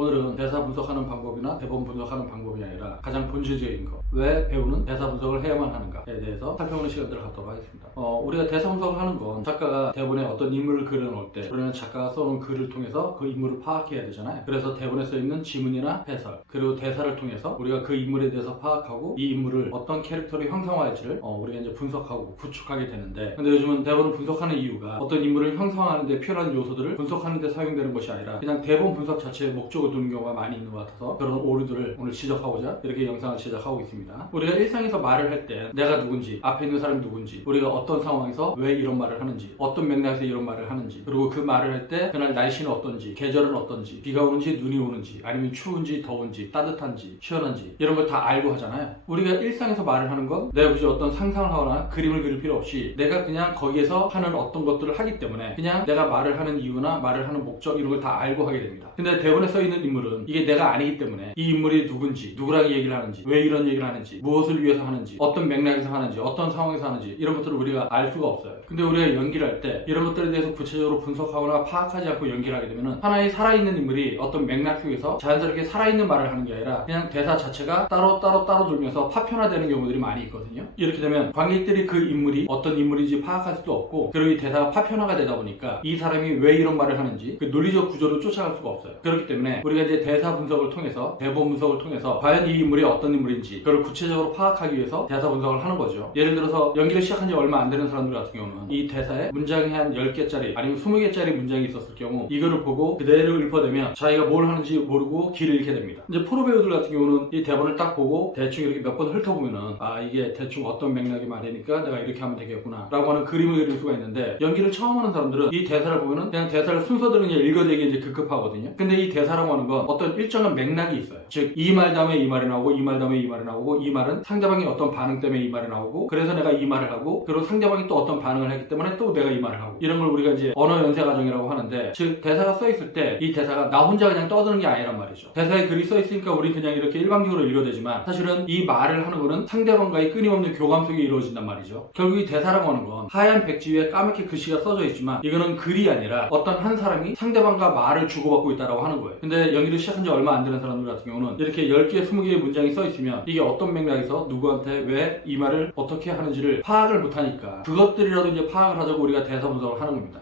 오늘은 대사 분석하는 방법이나 대본 분석하는 방법이 아니라 가장 본질적인 거, 왜 배우는 대사 분석을 해야만 하는가에 대해서 살펴보는 시간들을 갖도록 하겠습니다. 우리가 대사 분석을 하는 건 작가가 대본에 어떤 인물을 그려놓을 때 그러면 작가가 써놓은 글을 통해서 그 인물을 파악해야 되잖아요. 그래서 대본에 써있는 지문이나 해설 그리고 대사를 통해서 우리가 그 인물에 대해서 파악하고 이 인물을 어떤 캐릭터로 형성할지를 우리가 이제 분석하고 구축하게 되는데, 근데 요즘은 대본을 분석하는 이유가 어떤 인물을 형성하는 데 필요한 요소들을 분석하는 데 사용되는 것이 아니라 그냥 대본 분석 자체에 목적을 두는 경우가 많이 있는 것 같아서 그런 오류들을 오늘 지적하고자 이렇게 영상을 제작하고 있습니다. 우리가 일상에서 말을 할 때 내가 누군지, 앞에 있는 사람이 누군지, 우리가 어떤 상황에서 왜 이런 말을 하는지, 어떤 맥락에서 이런 말을 하는지, 그리고 그 말을 할 때 그날 날씨는 어떤지, 계절은 어떤지, 비가 오는지 눈이 오는지, 아니면 추운지 더운지, 따뜻한지 시원한지 이런 걸 다 알고 하잖아요. 우리가 일상에서 말을 하는 건 내가 굳이 어떤 상상을 하거나 그림을 그릴 필요 없이 내가 그냥 거기에서 하는 어떤 것들을 하기 때문에 그냥 내가 말을 하는 이유나 말을 하는 목적 이런 걸 다 알고 하게 됩니다. 근데 대본에 써있는 인물은 이게 내가 아니기 때문에 이 인물이 누군지, 누구랑 얘기를 하는지, 왜 이런 얘기를 하는지, 무엇을 위해서 하는지, 어떤 맥락에서 하는지, 어떤 상황에서 하는지 이런 것들을 우리가 알 수가 없어요. 근데 우리가 연기를 할 때 이런 것들에 대해서 구체적으로 분석하거나 파악하지 않고 연기를 하게 되면 하나의 살아있는 인물이 어떤 맥락 속에서 자연스럽게 살아있는 말을 하는 게 아니라 그냥 대사 자체가 따로 돌면서 파편화되는 경우들이 많이 있거든요. 이렇게 되면 관객들이 그 인물이 어떤 인물인지 파악할 수도 없고, 그리고 이 대사가 파편화가 되다 보니까 이 사람이 왜 이런 말을 하는지 그 논리적 구조를 쫓아갈 수가 없어요. 그렇기 때문에 우리가 이제 대사 분석을 통해서, 대본 분석을 통해서 과연 이 인물이 어떤 인물인지 그걸 구체적으로 파악하기 위해서 대사 분석을 하는 거죠. 예를 들어서 연기를 시작한 지 얼마 안 되는 사람들 같은 경우는 이 대사에 문장이 한 10개짜리 아니면 20개짜리 문장이 있었을 경우 이거를 보고 그대로 읊어대면 자기가 뭘 하는지 모르고 길을 잃게 됩니다. 이제 프로 배우들 같은 경우는 이 대본을 딱 보고 대충 이렇게 몇 번 훑어보면은 이게 대충 어떤 맥락이 말이니까 내가 이렇게 하면 되겠구나 라고 하는 그림을 그릴 수가 있는데, 연기를 처음 하는 사람들은 이 대사를 보면은 그냥 대사를 순서대로 그냥 읽어대기 이제 급급하거든요. 근데 이 대사라고 하는 건 어떤 일정한 맥락이 있어요. 즉 이 말 다음에 이 말이 나오고, 이 말 다음에 이 말이 나오고, 이 말은 상대방이 어떤 반응 때문에 이 말이 나오고, 그래서 내가 이 말을 하고, 그리고 상대방이 또 어떤 반응을 했기 때문에 또 내가 이 말을 하고, 이런 걸 우리가 이제 언어 연쇄 과정이라고 하는데, 즉 대사가 써있을 때 이 대사가 나 혼자 그냥 떠드는 게 아니란 말이죠. 대사에 글이 써있으니까 우리 그냥 이렇게 일방적으로 읽어대지만 사실은 이 말을 하는 거는 상대방과의 끊임없는 교감 속에 이루어진단 말이죠. 결국 이 대사라고 하는 건 하얀 백지 위에 까맣게 글씨가 써져 있지만 이거는 글이 아니라 어떤 한 사람이 상대방과 말을 주고받고 있다라고 하는 거예요. 근데 연기를 시작한 지 얼마 안 되는 사람들 같은 경우는 이렇게 10개, 20개의 문장이 써 있으면 이게 어떤 맥락에서 누구한테 왜 이 말을 어떻게 하는지를 파악을 못하니까 그것들이라도 이제 파악을 하자고 우리가 대사 분석을 하는 겁니다.